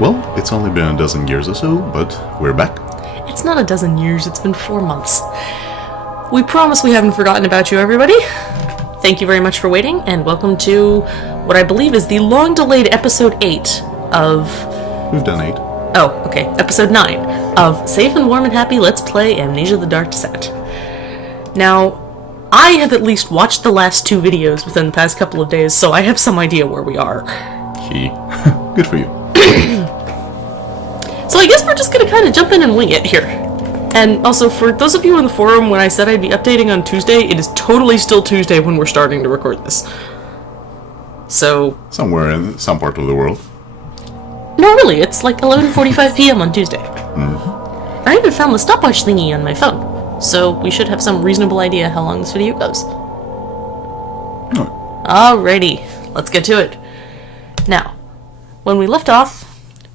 Well, it's only been a dozen years or so, but we're back. It's not a dozen years, it's been 4 months. We promise we haven't forgotten about you, everybody. Thank you very much for waiting, and welcome to what I believe is the long-delayed episode 8 of... We've done 8. Oh, okay, episode 9 of Safe and Warm and Happy Let's Play Amnesia the Dark Descent. Now, I have at least watched the last 2 videos within the past couple of days, so I have some idea where we are. Good for you. So I guess we're just gonna kind of jump in and wing it here. And also, for those of you in the forum, when I said I'd be updating on Tuesday, it is totally still Tuesday when we're starting to record this. So... somewhere in some part of the world. No, really, it's like 11:45 p.m. on Tuesday. I even found the stopwatch thingy on my phone, so we should have some reasonable idea how long this video goes. Alrighty, let's get to it. Now, when we left off,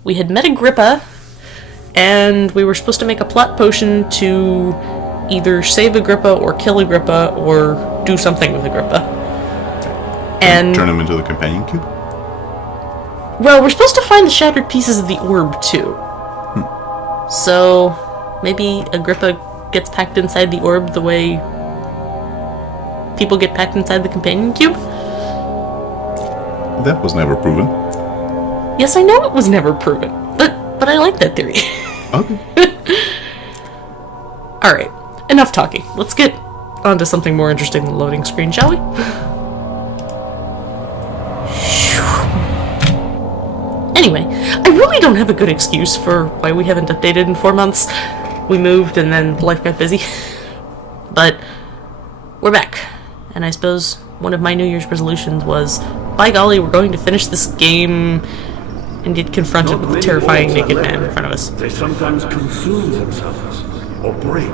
we had met Agrippa, and we were supposed to make a plot potion to either save Agrippa or kill Agrippa or do something with Agrippa. And turn him into the companion cube? well, we're supposed to find the shattered pieces of the orb, too. So, maybe Agrippa gets packed inside the orb the way people get packed inside the companion cube? That was never proven. Yes, I know it was never proven, but I like that theory. Okay. Alright, enough talking. Let's get on to something more interesting than the loading screen, shall we? Anyway, I really don't have a good excuse for why we haven't updated in 4 months. We moved and then life got busy. But we're back. And I suppose one of my New Year's resolutions was, by golly, we're going to finish this game and get confronted with the terrifying naked man in front of us. They sometimes consume themselves or break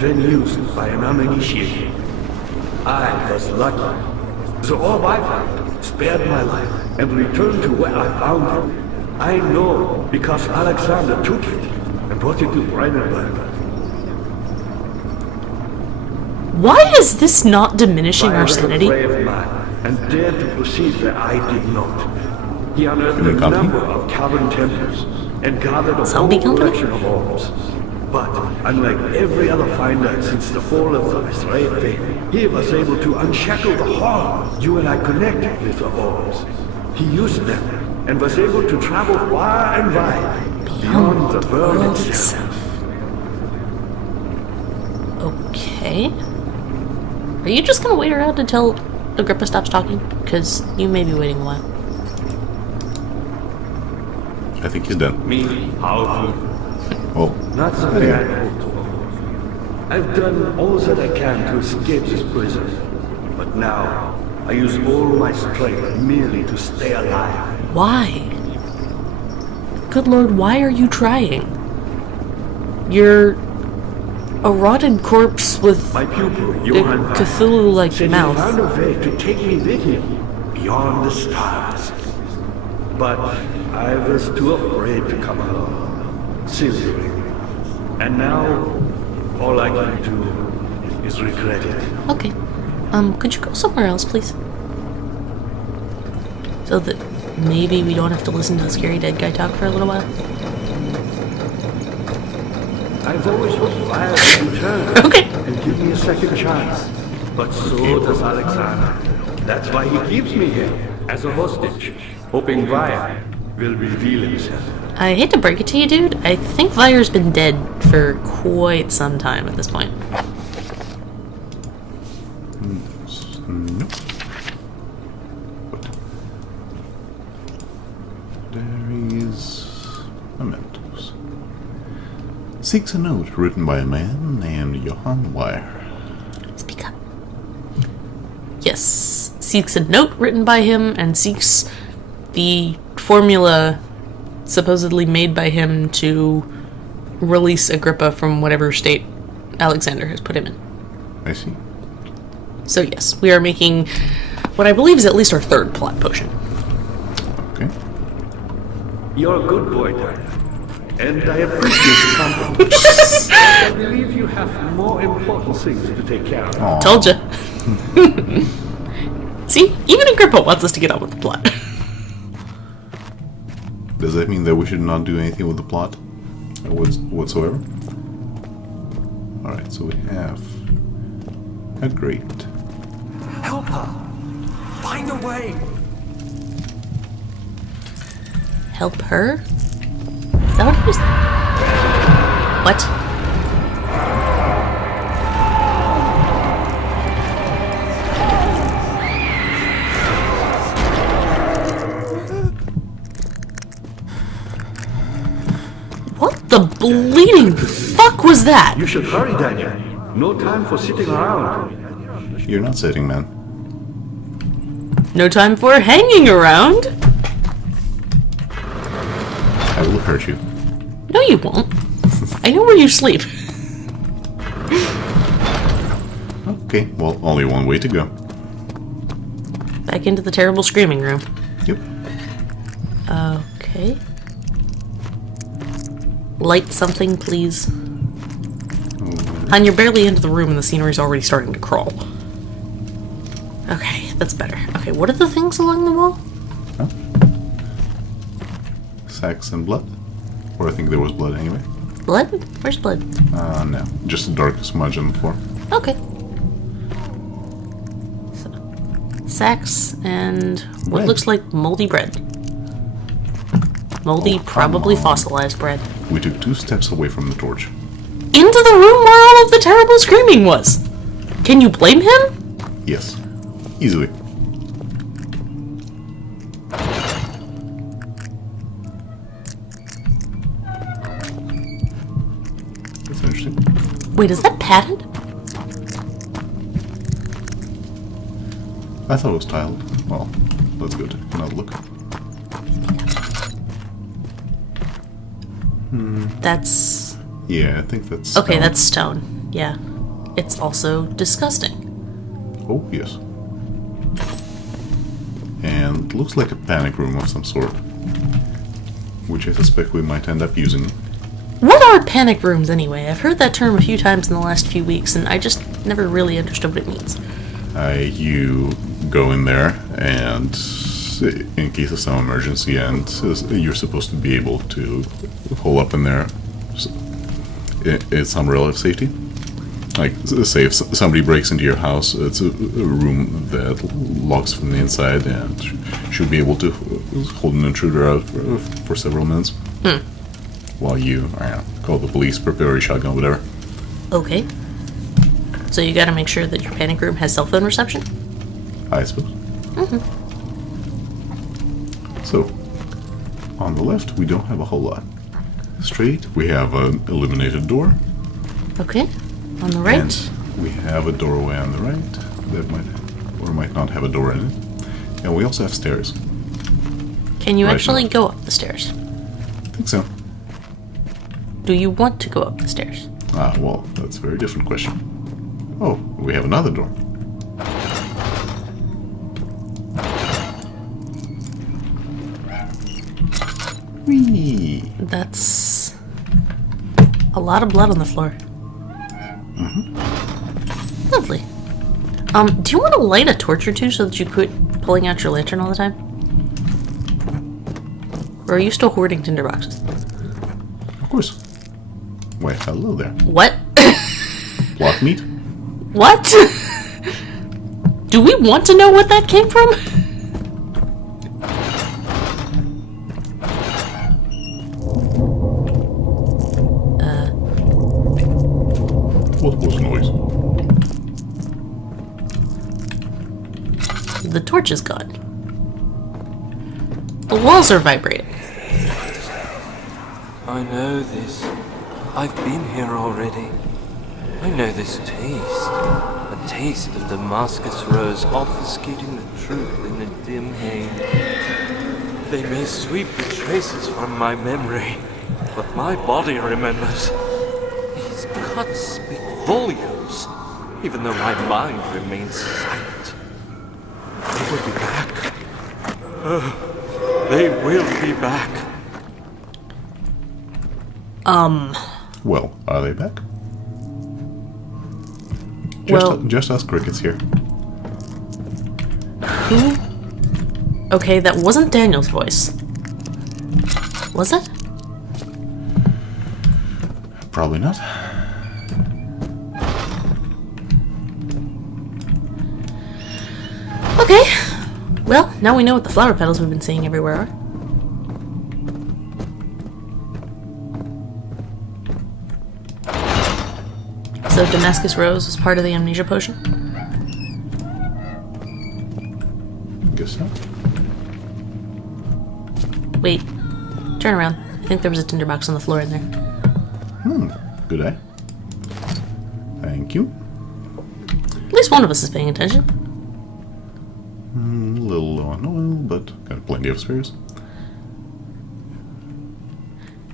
when used by an uninitiated. I was lucky. The orb I found spared my life and returned to where I found it. I know because Alexander took it and brought it to Brandenburg. Why is this not diminishing our sanity? Brave man and dared to proceed where I did not. He unearthed a number of cavern temples and gathered a whole collection of orbs. But unlike every other finder since the fall of the Israel faith, he was able to unshackle the horror you and I connected with the orbs. He used them and was able to travel far and wide beyond the world itself. Okay. Are you just gonna wait around until Agrippa stops talking? Because you may be waiting a while. I think he's done. Me, powerful. Oh. Not so very I hoped for. I've done all that I can to escape this prison. But now, I use all my strength merely to stay alive. Why? Good Lord, why are you trying? You're a rotted corpse with My pupil, a Johann Cthulhu-like said he mouth. found a way to take me with him beyond the stars. But I was too afraid to come alone. Silly. And now, all I can do is regret it. Okay. Could you go somewhere else, please? So that maybe we don't have to listen to the scary dead guy talk for a little while? I've always hoped Fire would return Okay. and give me a second chance. But so does Alexander. That's why he keeps me here as a hostage, hoping Fire will reveal himself. I hate to break it to you, dude. I think Vire's been dead for quite some time at this point. Nope. There is mementos. Seeks a note written by a man named Johann Wire. Speak up. Yes. Seeks a note written by him and seeks the formula supposedly made by him to release Agrippa from whatever state Alexander has put him in. I see. So yes, we are making what I believe is at least our 3rd plot potion. Okay. You're a good boy, Dad. And I appreciate the compliment. I believe you have more important things to take care of. Aww. Told ya. See? Even Agrippa wants us to get on with the plot. Does that mean that we should not do anything with the plot whatsoever? Alright, so we have a grate. Help her! Find a way! Help her? Is that what it was? What? What the bleeding fuck was that? You should hurry, Daniel. No time for sitting around. You're not sitting, man. No time for hanging around. I will hurt you. No, you won't. I know where you sleep. Okay, well, only one way to go. Back into the terrible screaming room. Yep. Okay. Light something, please. And you're barely into the room and the scenery's already starting to crawl. Okay, that's better. Okay, what are the things along the wall? Huh? Sacks and blood? Or I think there was blood anyway. Blood? Where's blood? No. Just a dark smudge on the floor. Okay. So, sacks and what Bread. looks like moldy bread. Moldy, probably fossilized bread. We took 2 steps away from the torch. Into the room where all of the terrible screaming was! Can you blame him? Yes. Easily. That's interesting. Wait, is that padded? I thought it was tiled. Well, let's go take another look. That's... Yeah, I think that's... Okay, stone. that's stone. Yeah. It's also disgusting. Oh, yes. And looks like a panic room of some sort. Which I suspect we might end up using. What are panic rooms anyway? I've heard that term a few times in the last few weeks, and I just never really understood what it means. You go in there, and in case of some emergency, and you're supposed to be able to hole up in there in some relative safety. Like, say if somebody breaks into your house, it's a room that locks from the inside and should be able to hold an intruder out for several minutes. While you, I don't know, call the police, prepare a shotgun, whatever. Okay. So you gotta make sure that your panic room has cell phone reception? I suppose. So, on the left, we don't have a whole lot. Straight, we have an illuminated door. Okay. On the right? And we have a doorway on the right that might or might not have a door in it. And we also have stairs. Can you Right actually now. go up the stairs? I think so. Do you want to go up the stairs? Well, that's a very different question. Oh, we have another door. Whee! That's a lot of blood on the floor. Lovely. Do you want to light a torch or two so that you quit pulling out your lantern all the time? Or are you still hoarding tinderboxes? Of course. Why, hello there. What? Block meat? What? Do we want to know what that came from? What was noise? The torch is gone. The walls are vibrating. I know this. I've been here already. I know this taste. A taste of Damascus rose obfuscating the truth in a dim haze. They may sweep the traces from my memory, but my body remembers. These cuts speak volumes, even though my mind remains silent. They will be back. They will be back. Well, are they back? Well- Just us crickets here. Who? Okay, that wasn't Daniel's voice. Was it? Probably not. Okay. Well, now we know what the flower petals we've been seeing everywhere are. So Damascus Rose was part of the amnesia potion? Guess so. Wait. Turn around. I think there was a tinderbox on the floor in there. Good eye. Thank you. At least one of us is paying attention. A little low on oil, but got plenty of spares.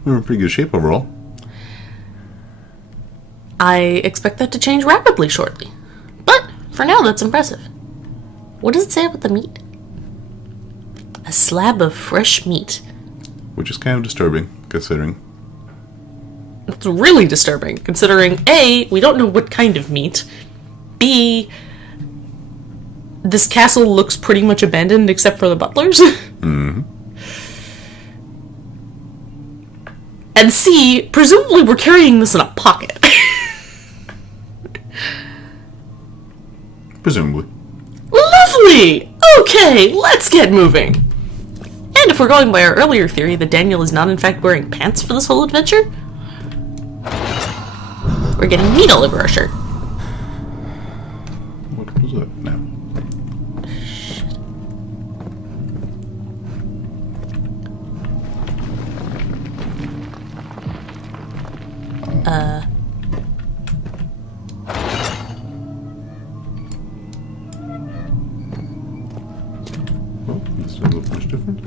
We're in pretty good shape overall. I expect that to change rapidly shortly. But, for now, that's impressive. What does it say about the meat? A slab of fresh meat. Which is kind of disturbing, considering. It's really disturbing, considering A, we don't know what kind of meat. B, this castle looks pretty much abandoned except for the butlers. Mm-hmm. And C, presumably we're carrying this in a pocket. Presumably. Lovely! Okay, let's get moving. And if we're going by our earlier theory that Daniel is not in fact wearing pants for this whole adventure, we're getting meat all over our shirt. What was that now? Well, this doesn't look much different.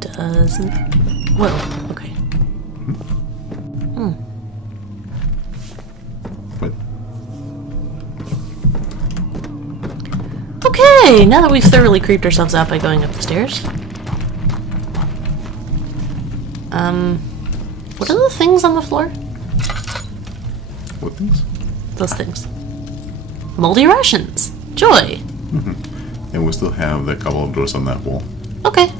Doesn't... Whoa, okay. What? Okay, now that we've thoroughly creeped ourselves out by going up the stairs. What are the things on the floor? What things? Those things. Moldy rations. Joy. And we still have the couple of doors on that wall. Okay.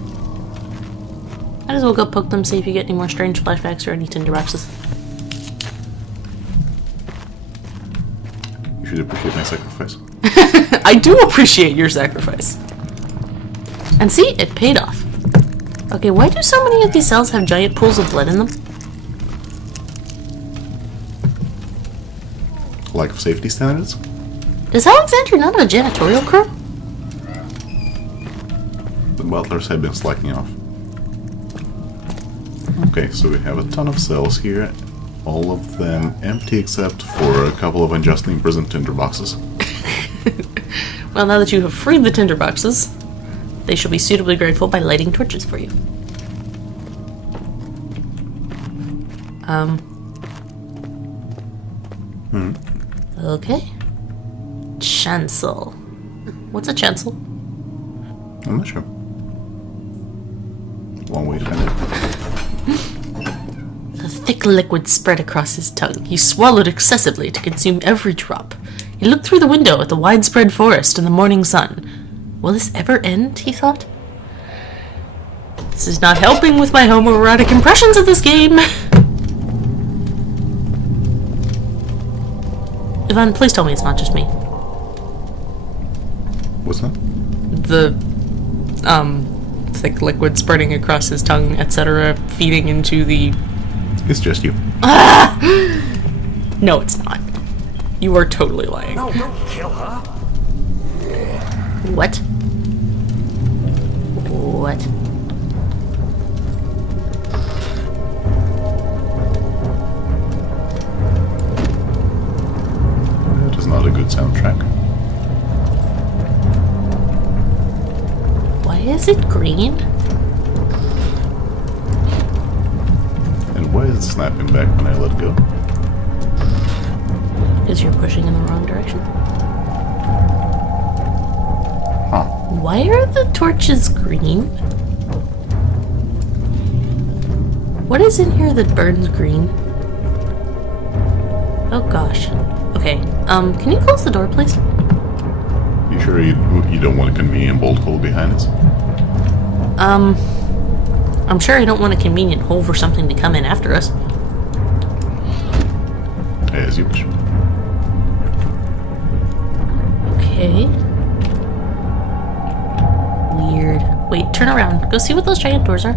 Might as well go poke them, see if you get any more strange flashbacks or any tinderboxes. You should appreciate my sacrifice. I do appreciate your sacrifice. And see, it paid off. Okay, why do so many of these cells have giant pools of blood in them? Lack of safety standards? Does Alexandria not have a janitorial crew? The butlers have been slacking off. Okay, so we have a ton of cells here. All of them empty except for a couple of unjustly imprisoned tinderboxes. Well, now that you have freed the tinderboxes, they shall be suitably grateful by lighting torches for you. Okay. Chancel. What's a chancel? I'm not sure. One way to find it. The thick liquid spread across his tongue. He swallowed excessively to consume every drop. He looked through the window at the widespread forest and the morning sun. Will this ever end, he thought? This is not helping with my homoerotic impressions of this game. Ivan, please tell me it's not just me. What's that? The, thick liquid spreading across his tongue, etc., feeding into the... It's just you. No, it's not. You are totally lying. No, don't kill her. What? What? That is not a good soundtrack. Why is it green? And why is it snapping back when I let go? Because you're pushing in the wrong direction. Huh. Why are the torches green? What is in here that burns green? Oh gosh. Okay, can you close the door, please? You sure you don't want a convenient bolt hole behind us? I'm sure I don't want a convenient hole for something to come in after us. As you wish. Okay. Weird. Wait, turn around. Go see what those giant doors are.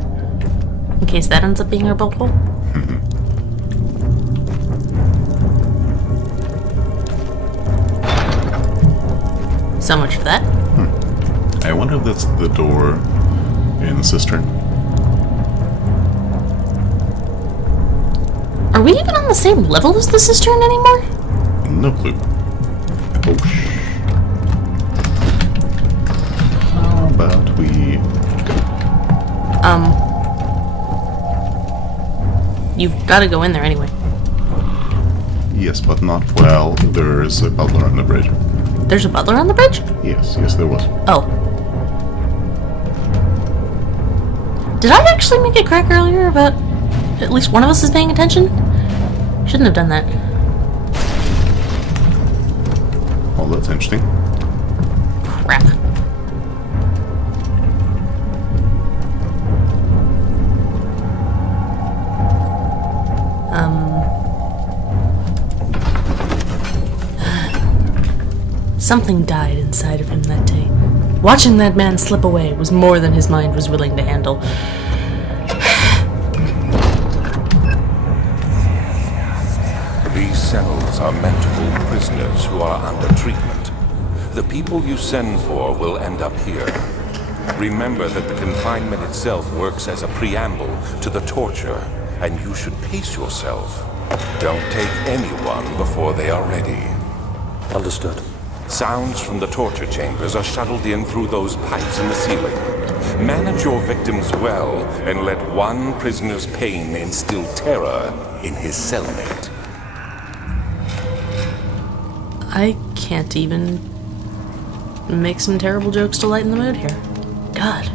In case that ends up being our bolt hole. So much for that. I wonder if that's the door in the cistern. Are we even on the same level as the cistern anymore? No clue. Oh, How about we... You've got to go in there anyway. Yes, but not while there's a butler on the bridge. There's a butler on the bridge? Yes, there was. Oh. Did I actually make a crack earlier about at least one of us is paying attention? Shouldn't have done that. Well, that's interesting. Crap. Something died inside of him that day. Watching that man slip away was more than his mind was willing to handle. These cells are meant to hold prisoners who are under treatment. The people you send for will end up here. Remember that the confinement itself works as a preamble to the torture, and you should pace yourself. Don't take anyone before they are ready. Understood. Sounds from the torture chambers are shuttled in through those pipes in the ceiling. Manage your victims well, and let one prisoner's pain instill terror in his cellmate. I can't even make some terrible jokes to lighten the mood here. God.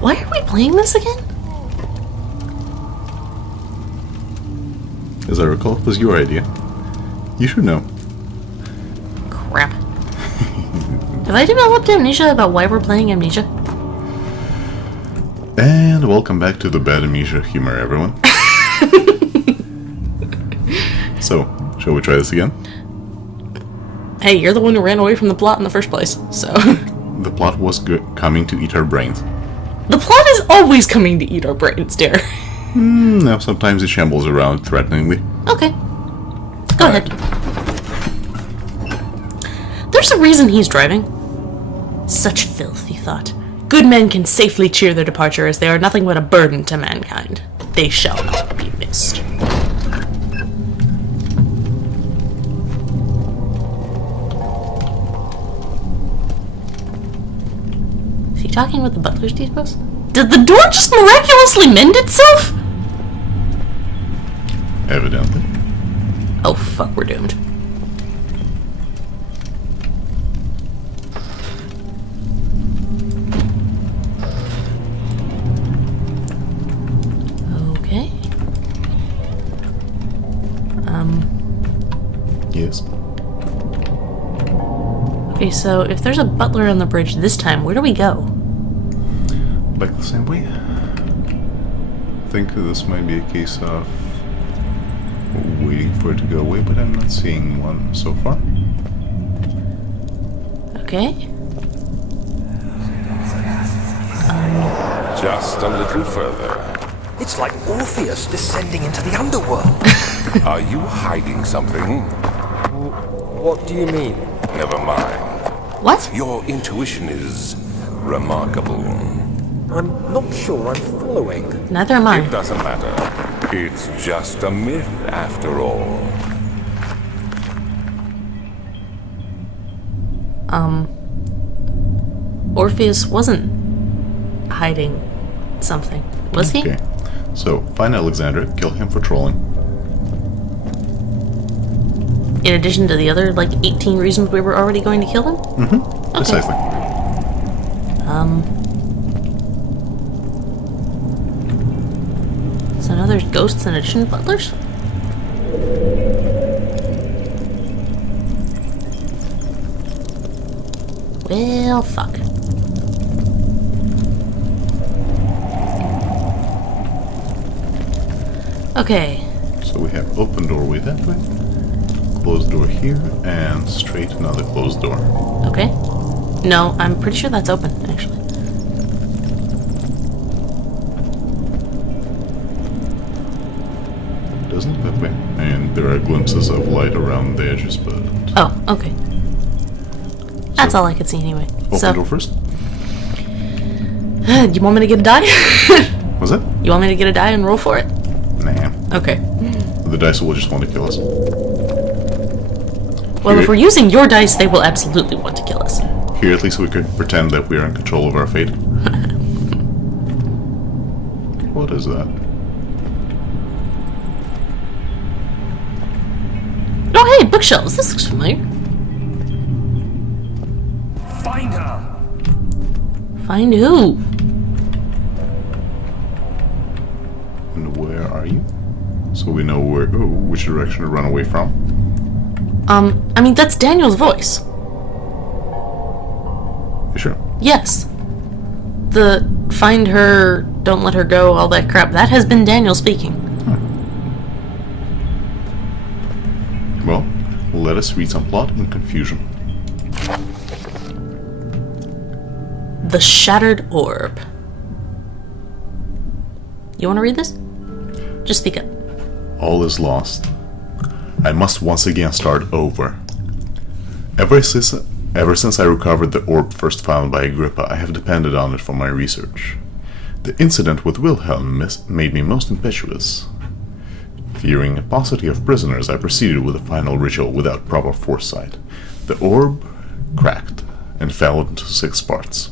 Why are we playing this again? As I recall, it was your idea. You should know. Crap. Have I developed amnesia about why we're playing Amnesia? And welcome back to the bad amnesia humor, everyone. So, shall we try this again? Hey, you're the one who ran away from the plot in the first place, so... The plot was coming to eat our brains. The plot is always coming to eat our brains, dear. No, sometimes it shambles around threateningly. Okay. Go ahead. There's a reason he's driving. Such filth, he thought. Good men can safely cheer their departure, as they are nothing but a burden to mankind. They shall not be missed. Is he talking with the butler's depots? Did the door just miraculously mend itself? Evidently. Oh fuck, we're doomed. Okay. Yes. Okay, so if there's a butler on the bridge this time, where do we go? Back the same way. I think this might be a case of waiting for it to go away, but I'm not seeing one so far. Okay. Just a little further. It's like Orpheus descending into the underworld. Are you hiding something? What do you mean? Never mind. What? Your intuition is remarkable. I'm not sure I'm following. Neither am I. It doesn't matter. It's just a myth after all. Orpheus wasn't hiding something, was he? Okay. So, find Alexander, kill him for trolling. In addition to the other, 18 reasons we were already going to kill him? Mm-hmm. Precisely. So now there's ghosts in addition to butlers? Well, fuck. Okay. So we have open doorway that way, closed door here, and straight another closed door. Okay. No, I'm pretty sure that's open, actually. Doesn't look that way. And there are glimpses of light around the edges, but... Oh, okay. That's all I could see anyway. Open door first? You want me to get a die? Was that? You want me to get a die and roll for it? Nah. Okay. The dice will just want to kill us. Well, if we're using your dice, they will absolutely want to kill us. Here, at least we could pretend that we are in control of our fate. What is that? Oh, hey, bookshelves. This looks familiar. Find her! Find who? And where are you? So we know where, which direction to run away from. I mean, that's Daniel's voice. You sure? Yes. The find her, don't let her go, all that crap. That has been Daniel speaking. Well, let us read some plot and confusion. The Shattered Orb. You want to read this? Just speak up. All is lost. I must once again start over. Ever since I recovered the orb first found by Agrippa, I have depended on it for my research. The incident with Wilhelm made me most impetuous. Fearing a paucity of prisoners, I proceeded with the final ritual without proper foresight. The orb cracked and fell into 6 parts.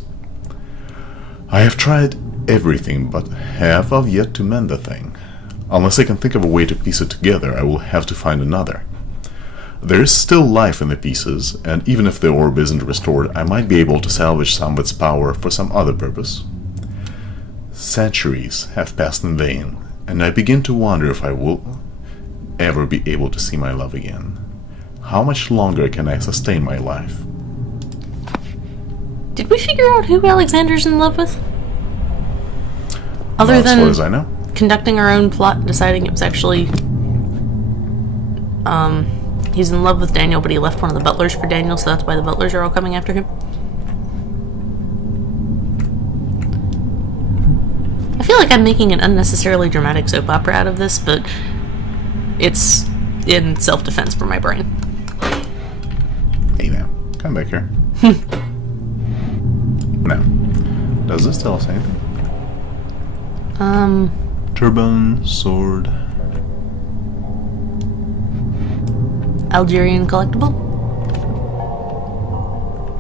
I have tried everything, but have yet to mend the thing. Unless I can think of a way to piece it together, I will have to find another. There is still life in the pieces, and even if the orb isn't restored, I might be able to salvage some of its power for some other purpose. Centuries have passed in vain, and I begin to wonder if I will ever be able to see my love again. How much longer can I sustain my life? Did we figure out who Alexander's in love with? Other Not than as far as I know. conducting our own plot, deciding it was actually... he's in love with Daniel, but he left one of the butlers for Daniel, so that's why the butlers are all coming after him. I feel like I'm making an unnecessarily dramatic soap opera out of this, but it's in self-defense for my brain. Hey now, come back here. Now, does this tell us anything? Turban, sword. Algerian collectible?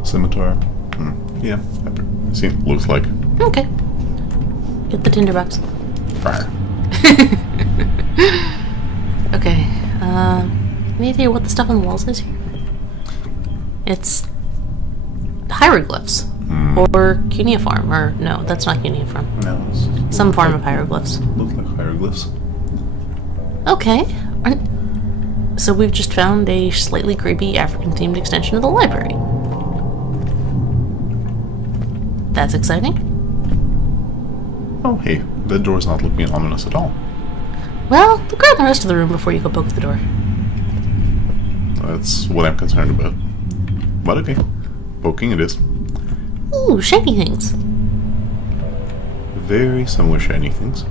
Scimitar. Yeah, see, looks like. Okay. Get the tinderbox. Fire. Okay, any idea what the stuff on the walls is here? It's hieroglyphs. Or cuneiform, or no, that's not cuneiform. No, it's Some form of hieroglyphs. looks like hieroglyphs. Okay. So we've just found a slightly creepy African-themed extension of the library. That's exciting. Oh, hey, that door's not looking ominous at all. Well, look around the rest of the room before you go poke the door. That's what I'm concerned about. But okay, poking it is. Ooh, shiny things. Very similar shiny things.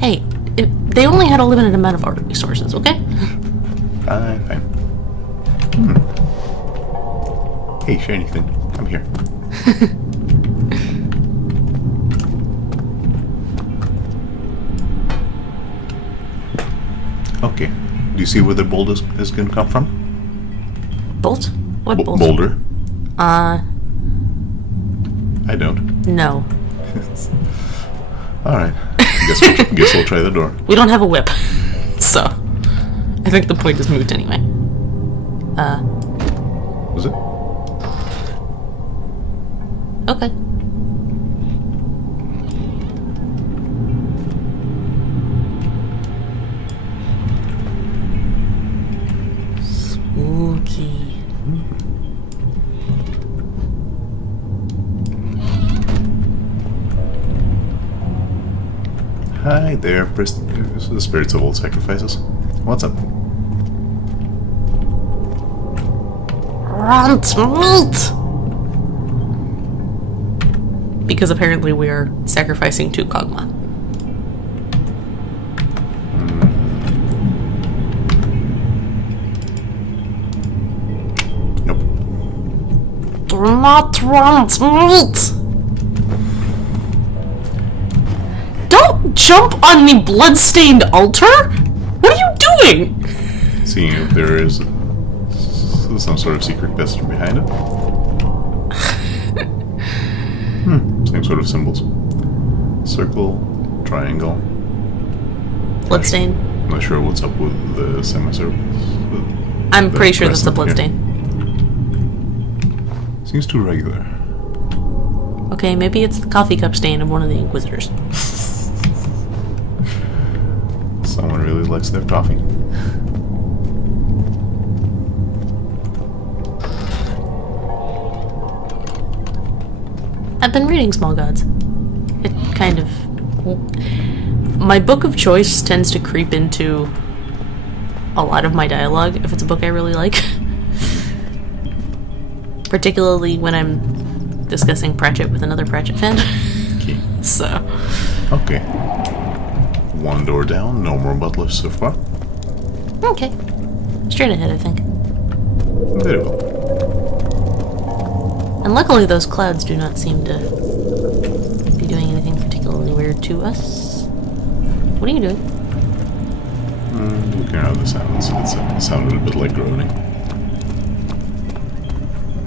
Hey, they only had a limited amount of art resources, okay? Fine. Hey, shiny thing, come here. Okay, do you see where the boulder is going to come from? Bolt? What bolt? Boulder. I don't. No. Alright, guess we'll try the door. We don't have a whip. So, I think the point is moot anyway. Was it? Okay. Spooky. Hi there, the spirits of old sacrifices. What's up? Want meat! Because apparently we are sacrificing to Kog'Maw. Nope. Do not want meat! Don't jump on the bloodstained altar! What are you doing? Seeing if there is some sort of secret passage behind it. Same sort of symbols. Circle, triangle. Bloodstain. I'm not sure what's up with the semicircles. I'm pretty sure that's a crescent here. bloodstain. Seems too regular. Okay, maybe it's the coffee cup stain of one of the Inquisitors. Someone really likes their coffee. I've been reading Small Gods. It kind of... My book of choice tends to creep into a lot of my dialogue if it's a book I really like. Particularly when I'm discussing Pratchett with another Pratchett fan. Okay. So... Okay. One door down, no more butlers so far. Okay. Straight ahead, I think. Very well. And luckily those clouds do not seem to be doing anything particularly weird to us. What are you doing? Looking around the sounds, it sounded a bit like groaning.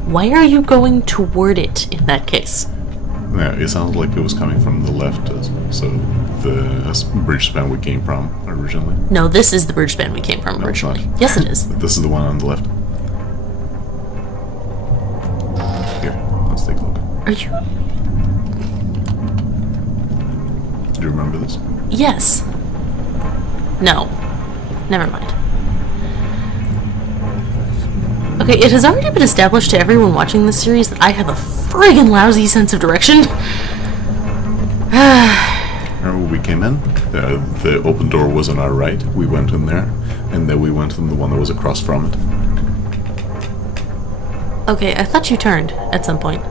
Why are you going toward it in that case? Yeah, it sounds like it was coming from the left, so the bridge span we came from originally. No, this is the bridge span we came from No, it's originally. not. Yes, it is. This is the one on the left. Here, let's take a look. Are you... Do you remember this? Yes. No. Never mind. Okay, it has already been established to everyone watching this series that I have a friggin' lousy sense of direction. Remember when we came in? The open door was on our right. We went in there, and then we went in the one that was across from it. Okay, I thought you turned at some point.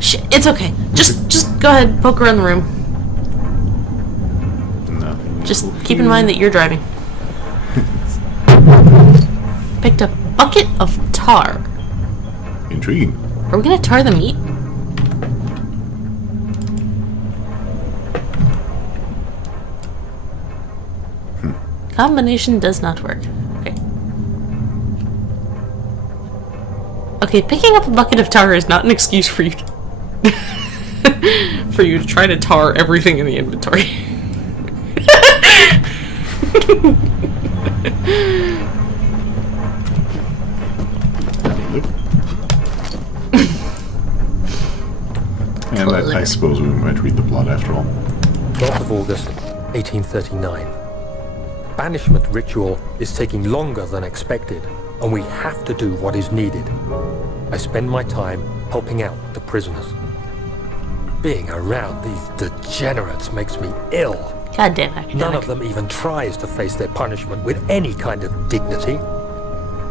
Shit, it's okay. Just go ahead, poke around the room. Nothing. Just keep in mind that you're driving. Picked a bucket of tar. Intriguing. Are we gonna tar the meat? Combination does not work. Okay. Okay, picking up a bucket of tar is not an excuse for you for you to try to tar everything in the inventory. And I suppose we might read the plot after all. 12th of August, 1839. Banishment ritual is taking longer than expected, and we have to do what is needed. I spend my time helping out the prisoners. Being around these degenerates makes me ill. Goddamn academic. None of them even tries to face their punishment with any kind of dignity.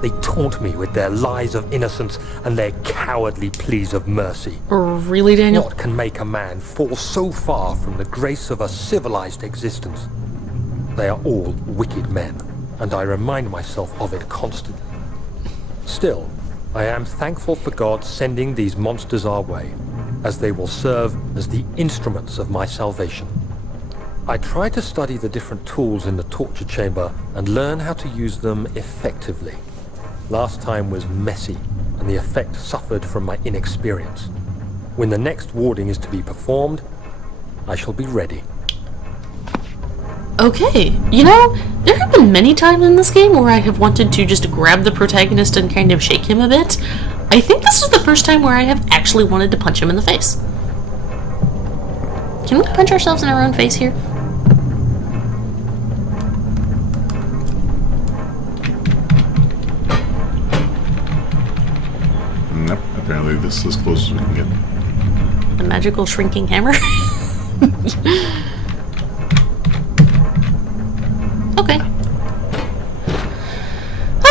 They taunt me with their lies of innocence and their cowardly pleas of mercy. Really, Daniel? What can make a man fall so far from the grace of a civilized existence? They are all wicked men, and I remind myself of it constantly. Still, I am thankful for God sending these monsters our way, as they will serve as the instruments of my salvation. I try to study the different tools in the torture chamber and learn how to use them effectively. Last time was messy, and the effect suffered from my inexperience. When the next warding is to be performed, I shall be ready. Okay, you know, there have been many times in this game where I have wanted to just grab the protagonist and kind of shake him a bit. I think this is the first time where I have actually wanted to punch him in the face. Can we punch ourselves in our own face here? Nope, apparently this is as close as we can get. The magical shrinking hammer? Okay.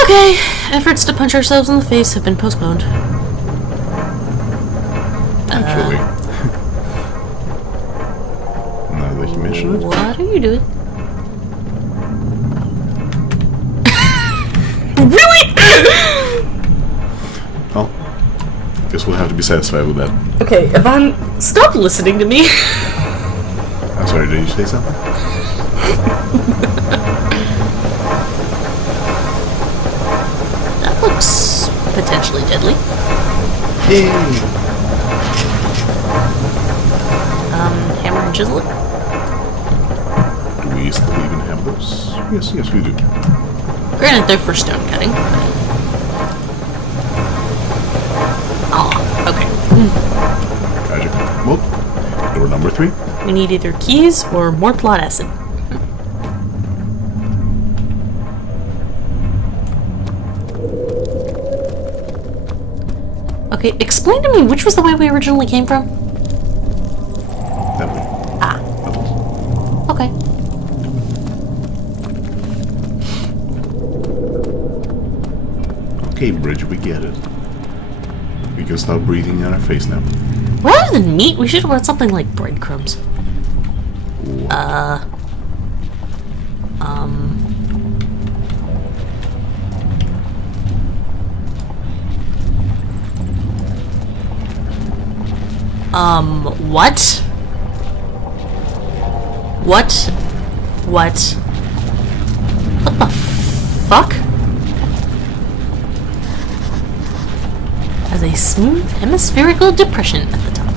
Okay. Efforts to punch ourselves in the face have been postponed. Actually. Now that you mention it. What are you doing? Really? Well, guess we'll have to be satisfied with that. Okay, Yvonne, stop listening to me. I'm sorry, did you say something? That looks potentially deadly. Hey! Hammer and chisel it. Do we still even have those? Yes, we do. Granted, they're for stone cutting. Oh, okay. Gotcha. Well, door number 3. We need either keys or more plot acid. Okay, explain to me which was the way we originally came from? That way. Ah. Okay. Okay, Bridge, we get it. We can stop breathing in our face now. Rather than meat, we should have brought something like breadcrumbs. What? What? What? What the fuck? Has a smooth hemispherical depression at the top.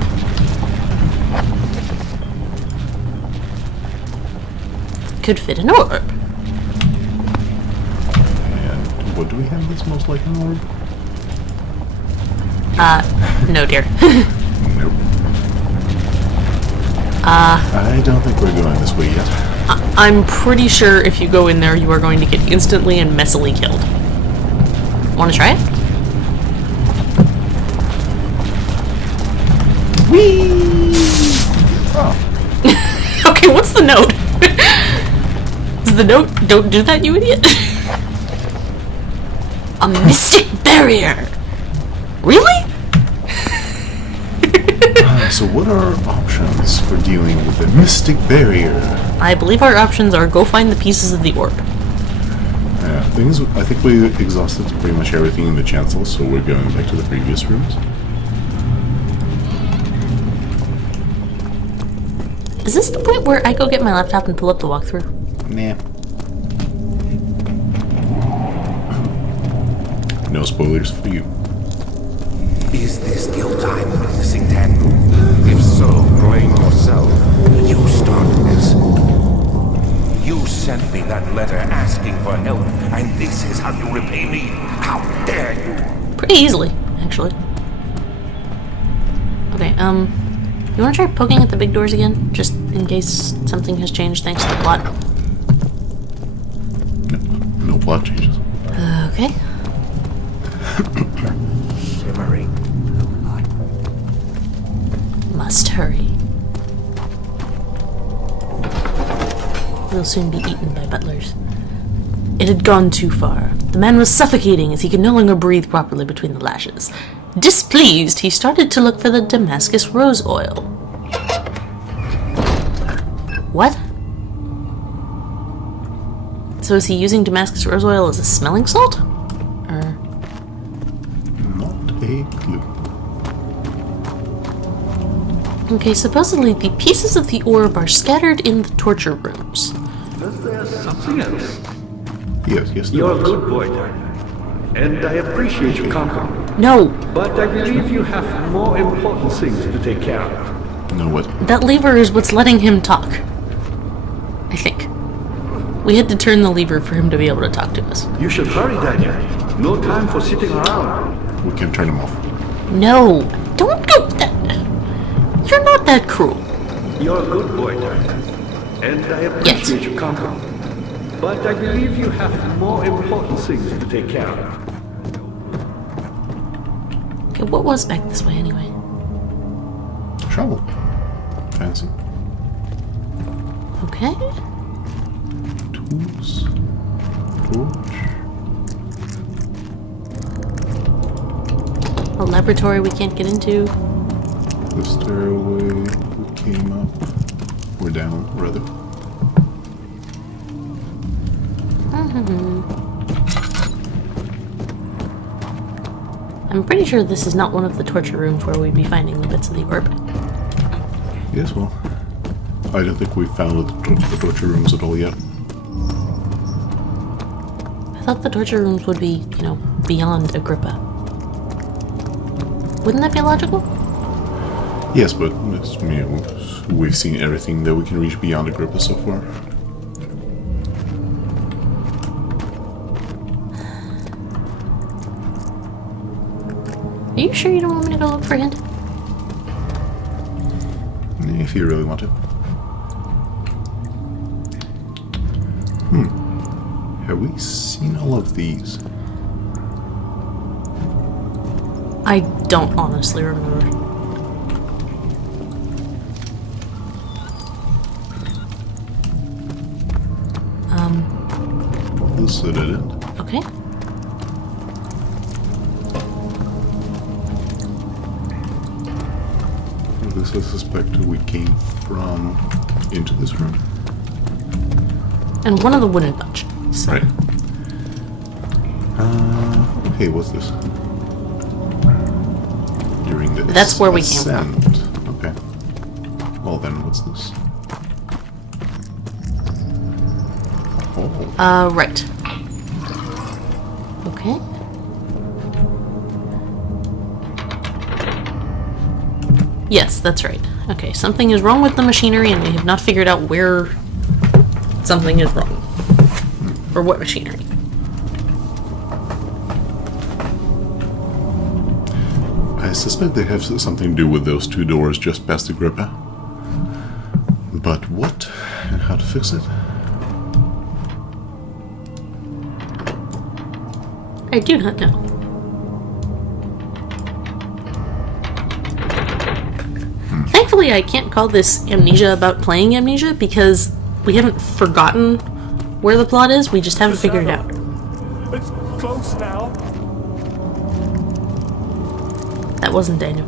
Could fit an orb. And what do we have that's most like an orb? No dear. Nope. I don't think we're going this way yet. I'm pretty sure if you go in there, you are going to get instantly and messily killed. Want to try it? Whee! Oh. Okay, what's the note? Is the note, don't do that, you idiot? A mystic barrier! Really? So what are our options for dealing with the mystic barrier? I believe our options are go find the pieces of the orb. Yeah, I think we exhausted pretty much everything in the chancel, so we're going back to the previous rooms. Is this the point where I go get my laptop and pull up the walkthrough? Nah. No spoilers for you. Is this guilt I'm witnessing then? If so, blame yourself. You started this. You sent me that letter asking for help, and this is how you repay me? How dare you? Pretty easily, actually. Okay, you wanna try poking at the big doors again? Just in case something has changed thanks to the plot. No plot changes. Okay. Shimmering light. Must hurry. We'll soon be eaten by butlers. It had gone too far. The man was suffocating as he could no longer breathe properly between the lashes. Displeased, he started to look for the Damascus rose oil. What? So is he using Damascus rose oil as a smelling salt? Or... Not a clue. Okay, supposedly the pieces of the orb are scattered in the torture rooms. Is there something else? Yes, there You're a was. good boy, Daniel. And I appreciate your company. No! But I believe you have more important things to take care of. No, what? That lever is what's letting him talk. I think. We had to turn the lever for him to be able to talk to us. You should hurry, Daniel. No time for sitting around. We can turn him off. No! Don't do that! You're not that cruel. You're a good boy, Daniel. And I appreciate your company. But I believe you have more important things to take care of. Okay, what was back this way anyway? Shovel. Fancy. Okay. Tools. Torch. A laboratory we can't get into. The stairway we came up. Or down, rather. I'm pretty sure this is not one of the torture rooms where we'd be finding the bits of the orb. Yes, well, I don't think we've found the torture rooms at all yet. I thought the torture rooms would be, you know, beyond Agrippa. Wouldn't that be logical? Yes, but you know, we've seen everything that we can reach beyond Agrippa so far. Are you sure you don't want me to go look for a hint? If you really want to. Have we seen all of these? I don't honestly remember. This is a dead end. Okay. This I suspect we came from into this room. And one of the wooden bunch. So. Right. Hey, what's this? During the That's where we came from. Okay. Well then, what's this? Oh. Right. Okay. Yes, that's right. Okay, something is wrong with the machinery and we have not figured out where something is wrong. Or what machinery. I suspect they have something to do with those two doors just past Agrippa. But what and how to fix it? I do not know. Thankfully, I can't call this Amnesia about playing Amnesia because we haven't forgotten where the plot is, we just haven't figured it out. It's close now. That wasn't Daniel.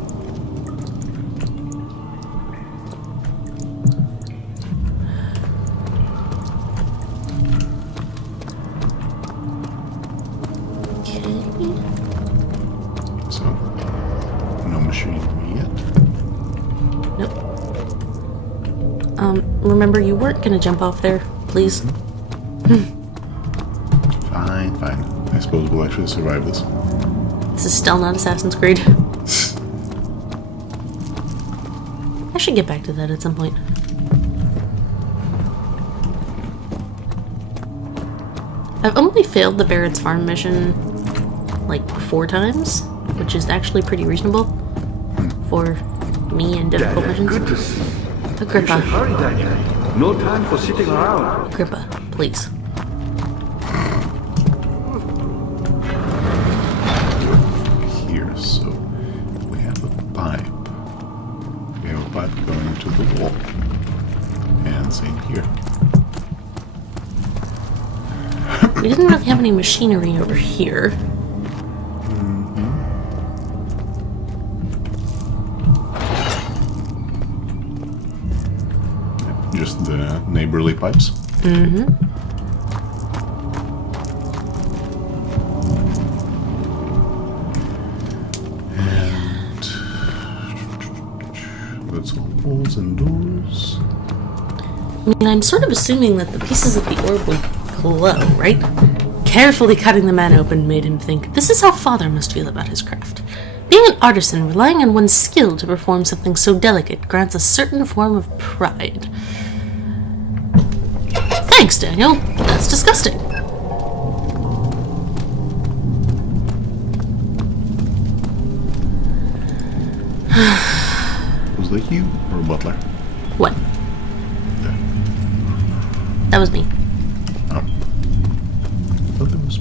So, no machinery yet. Nope. Remember you weren't gonna jump off there, please? Fine, fine. I suppose we'll actually survive this. This is still not Assassin's Creed. I should get back to that at some point. I've only failed the Barrett's Farm mission like 4 times, which is actually pretty reasonable for me and difficult missions. Good to see. You should Agrippa, hurry, Daniel. No time for sitting around. Agrippa, please. Here, so we have a pipe. We have a pipe going into the wall. And same here. We didn't really have any machinery over here. Just the neighborly pipes. And that's all walls and doors. I mean, I'm sort of assuming that the pieces of the orb would glow, right? Carefully cutting the man open made him think, this is how Father must feel about his craft. Being an artisan, relying on one's skill to perform something so delicate grants a certain form of pride. Thanks, Daniel. That's disgusting. Was that you or a butler? What? Yeah. That was me. Oh. I thought there was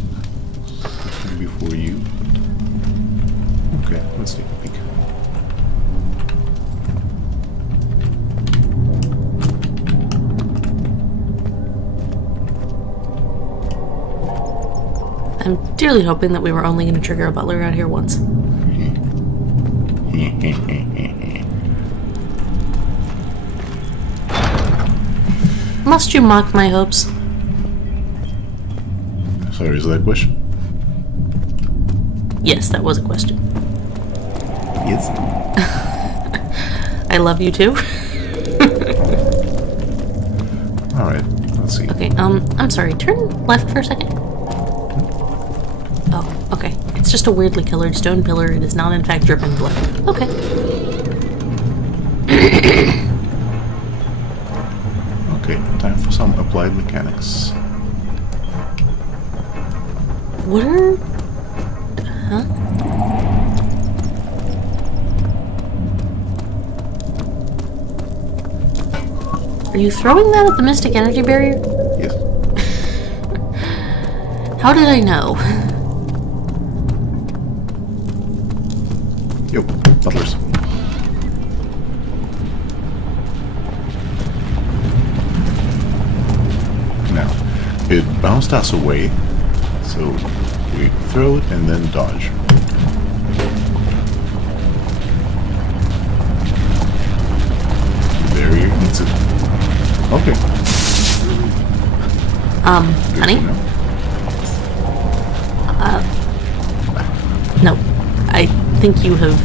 something before you. But... Okay, let's take a peek. I'm dearly hoping that we were only going to trigger a butler out here once. Must you mock my hopes? Sorry, is that a question? Yes, that was a question. Yes. I love you too. Alright, let's see. Okay, I'm sorry, turn left for a second. Oh, okay. It's just a weirdly colored stone pillar. It is not, in fact, dripping blood. Okay. Okay, time for some applied mechanics. What are... Huh? Are you throwing that at the Mystic Energy Barrier? Yes. How did I know? Yo, butlers. Now, it bounced us away, so we throw it and then dodge. The barrier needs it. Okay. Honey? No. No. I think you have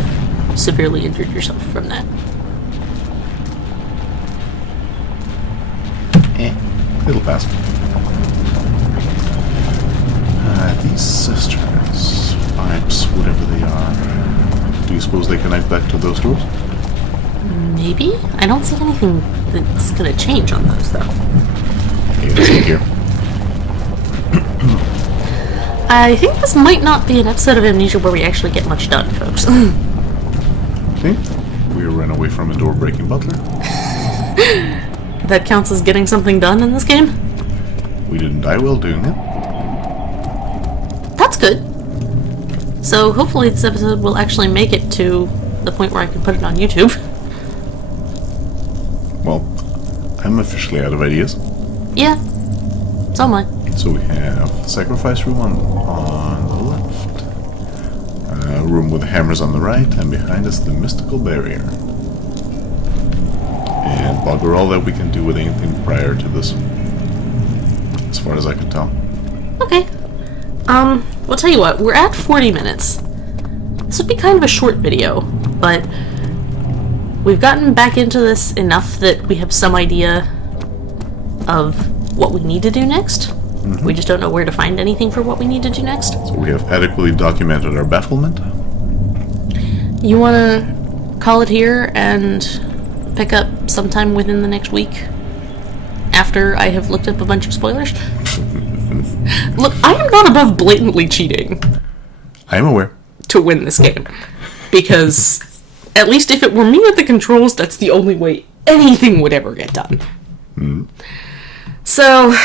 severely injured yourself from that. It'll pass. These cisterns, pipes, whatever they are, do you suppose they connect back to those doors? Maybe? I don't see anything that's gonna change on those, though. Okay, let's see here. I think this might not be an episode of Amnesia where we actually get much done, folks. Okay, we ran away from a door-breaking butler. That counts as getting something done in this game? We didn't die while doing it. That's good. So hopefully this episode will actually make it to the point where I can put it on YouTube. Well, I'm officially out of ideas. Yeah. So am I. So we have sacrifice room on the left, room with hammers on the right, and behind us the mystical barrier. And bugger all that we can do with anything prior to this, as far as I can tell. Okay. We'll tell you what, we're at 40 minutes. This would be kind of a short video, but we've gotten back into this enough that we have some idea of what we need to do next. We just don't know where to find anything for what we need to do next. So we have adequately documented our bafflement. You want to call it here and pick up sometime within the next week? After I have looked up a bunch of spoilers? Look, I am not above blatantly cheating I am aware. to win this game. Because, at least if it were me at the controls, that's the only way anything would ever get done. So,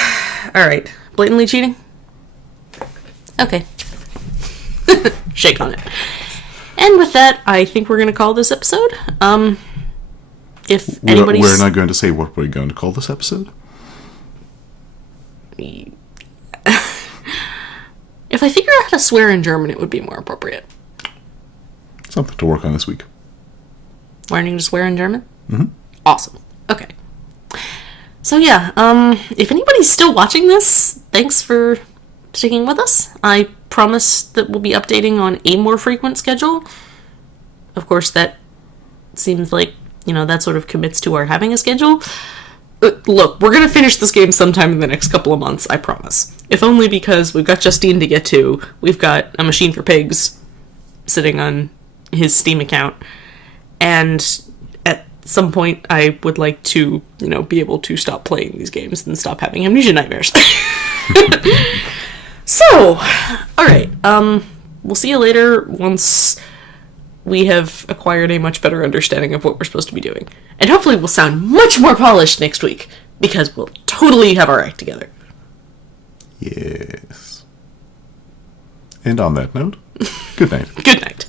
alright. Blatantly cheating? Okay. Shake on it. And with that, I think we're going to call this episode. If anybody's... We're not going to say what we're going to call this episode. If I figure out how to swear in German, it would be more appropriate. Something to work on this week. Learning to swear in German? Mm-hmm. Awesome. Okay. So yeah, if anybody's still watching this, thanks for sticking with us. I promise that we'll be updating on a more frequent schedule. Of course, that seems like, that sort of commits to our having a schedule. Look, we're going to finish this game sometime in the next couple of months, I promise. If only because we've got Justine to get to, we've got A Machine for Pigs sitting on his Steam account, and at some point I would like to, be able to stop playing these games and stop having amnesia nightmares. So, alright, we'll see you later once we have acquired a much better understanding of what we're supposed to be doing. And hopefully we'll sound much more polished next week, because we'll totally have our act together. Yes. And on that note, good night. Good night.